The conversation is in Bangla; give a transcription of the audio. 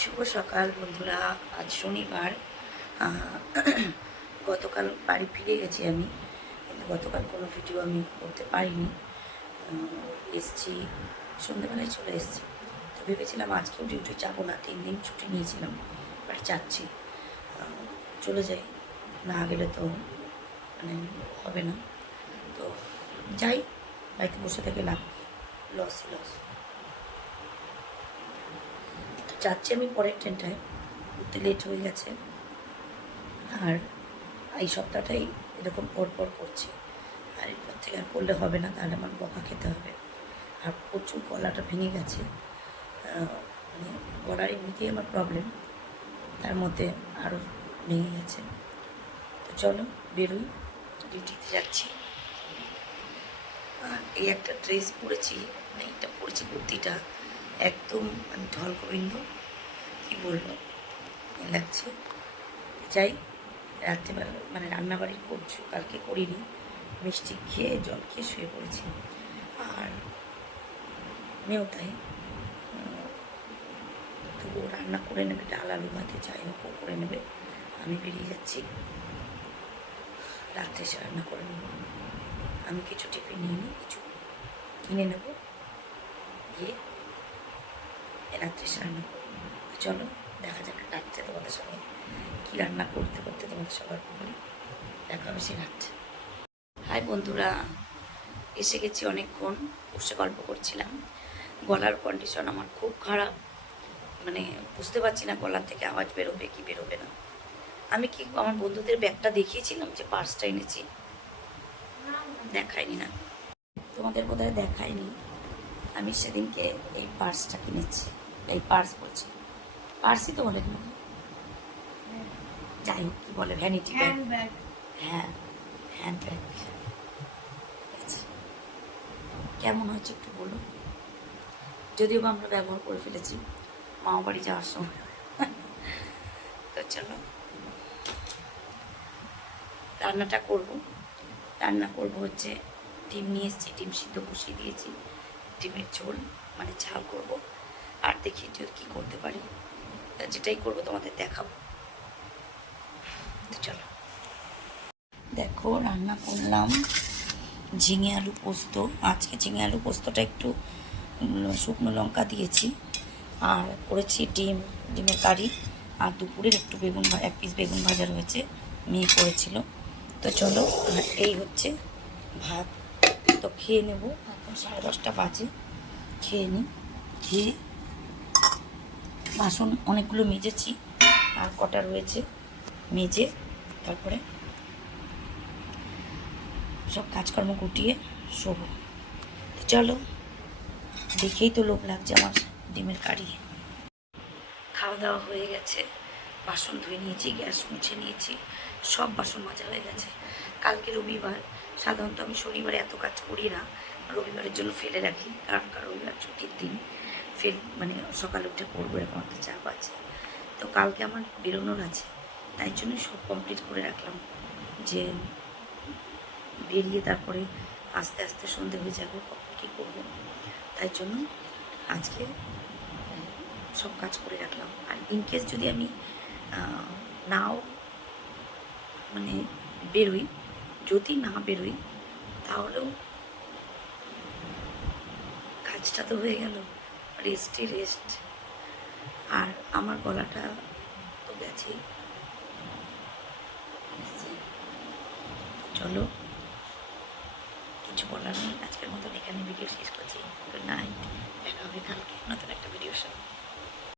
শুভ সকাল বন্ধুরা, আজ শনিবার। গতকাল বাড়ি ফিরে গেছি আমি, কিন্তু গতকাল কোনো ভিডিও আমি করতে পারিনি। এসছি সন্ধ্যেবেলায় চলে এসেছি। তো ভেবেছিলাম আজকেও ডিউটি যাব না, তিন দিন ছুটি নিয়েছিলাম বাট যাচ্ছি। চলে যাই, না গেলে তো মানে হবে না। তো যাই বাড়িতে বসে থেকে লাভ লস লস যাচ্ছি আমি পরের ট্রেনটায়। উঠতে লেট হয়ে গেছে। আর এই সপ্তাহটাই এরকম পর পর করছি। আর এরপর থেকে আর করলে হবে না, তাহলে আমার বকা খেতে হবে। আর প্রচুর গলাটা ভেঙে গেছে। মানে গলার এমনিতেই আমার প্রবলেম তার মধ্যে আরও ভেঙে গেছে। তো চলো বেরোই ডিউটিতে যাচ্ছি। আর এই একটা ড্রেস পরেছি মানে এইটা পরেছি কুর্তিটা। একদম মানে ঢল গোবিন্দ, কী বলব? লাগছে যাই, রাত্রেবেলা মানে রান্নাবাড়ি করছ, কালকে করিনি। মিষ্টি খেয়ে, জল খেয়ে শুয়ে পড়েছি। আর মেয়েও তাই। তো রান্না করে নেবে, ডাল আলু ভাতে, যাই হোক করে নেবে। আমি বেরিয়ে যাচ্ছি। রাত্রে এসে রান্না করে নেব। আমি কিছু টিফিন নিয়ে নিই, কিছু কিনে নেব। গিয়ে রাত্রে রান্না চলো, দেখা যাক রাত্রে তোমাদের সঙ্গে কী রান্না করতে করতে তোমাদের সবার করি। দেখা হবে সে রাত্রে। হাই বন্ধুরা, এসে গেছি অনেকক্ষণ বসে গল্প করছিলাম। গলার কন্ডিশন আমার খুব খারাপ। মানে বুঝতে পারছি না গলার থেকে আওয়াজ বেরোবে কি বেরোবে না। আমি কি আমার বন্ধুদের ব্যাগটা দেখিয়েছিলাম যে পার্সটা এনেছি? দেখায়নি না। তোমাদের বোধহয় দেখায়নি। আমি সেদিনকে এই পার্সটা কিনেছি। এই পার্স বলছি। পার্সই তো বলে না যাই হোক কি বলে ভ্যানিটি ব্যাগ হ্যাঁ হ্যান্ড ব্যাগ কেমন হয়েছে একটু বলো। যদিও বা আমরা ব্যবহার করে ফেলেছি মামা বাড়ি যাওয়ার সময়। তো চলো রান্নাটা করব। রান্না করব হচ্ছে ডিম নিয়ে এসেছি ডিম সিদ্ধ বসিয়ে দিয়েছি ডিমের ঝোল মানে ঝাল করব। আর দেখি যদি কী করতে পারি। যেটাই করব তোমাদের দেখাবো। চলো। দেখো, রান্না করলাম ঝিঙে আলু পোস্ত। আজকে ঝিঙে আলু পোস্তটা একটু শুকনো লঙ্কা দিয়েছি। আর করেছি ডিম, ডিমের কারি। আর দুপুরের একটু বেগুন এক পিস বেগুন ভাজা রয়েছে, মেয়ে করেছিল। তো চলো এই হচ্ছে ভাত। তো খেয়ে নেব। এখন সাড়ে দশটা বাজে। খেয়ে নিই খেয়ে বাসন অনেকগুলো মেজেছি, আর কটা রয়েছে, মেজে, তারপরে সব কাজকর্ম গুটিয়ে শোবো। চলো, দেখেই তো লোভ লাগছে আমার ডিমের কারি। খাওয়া দাওয়া হয়ে গেছে, বাসন ধুয়ে নিয়েছি, গ্যাস মুছে নিয়েছি, সব বাসন মাজা হয়ে গেছে। কালকে রবিবার, সাধারণত আমি শনিবারে এত কাজ করি না, রবিবারের জন্য ফেলে রাখি, কারণ কারণ রবিবার ছুটির দিন। ফেল মানে সকালে উঠে করব এরকম একটা চাপ আছে তো কালকে আমার বেরোনোর আছে, তাই জন্য সব কমপ্লিট করে রাখলাম যে বেরিয়ে তারপরে আস্তে আস্তে সন্ধে হয়ে যাবে, কখন কী করব? তাই জন্য আজকে সব কাজ করে রাখলাম। আর ইনকেস যদি আমি নাও মানে বেরোই, যদি না বেরোই, তাহলেও কাজটা তো হয়ে গেল। রেস্টই রেস্ট। আর আমার গলাটা তো গেছে চলো, কিছু বলার নেই। আজকের মতন এখানে ভিডিও শেষ করছি। গুড নাইট দেখা হবে কালকে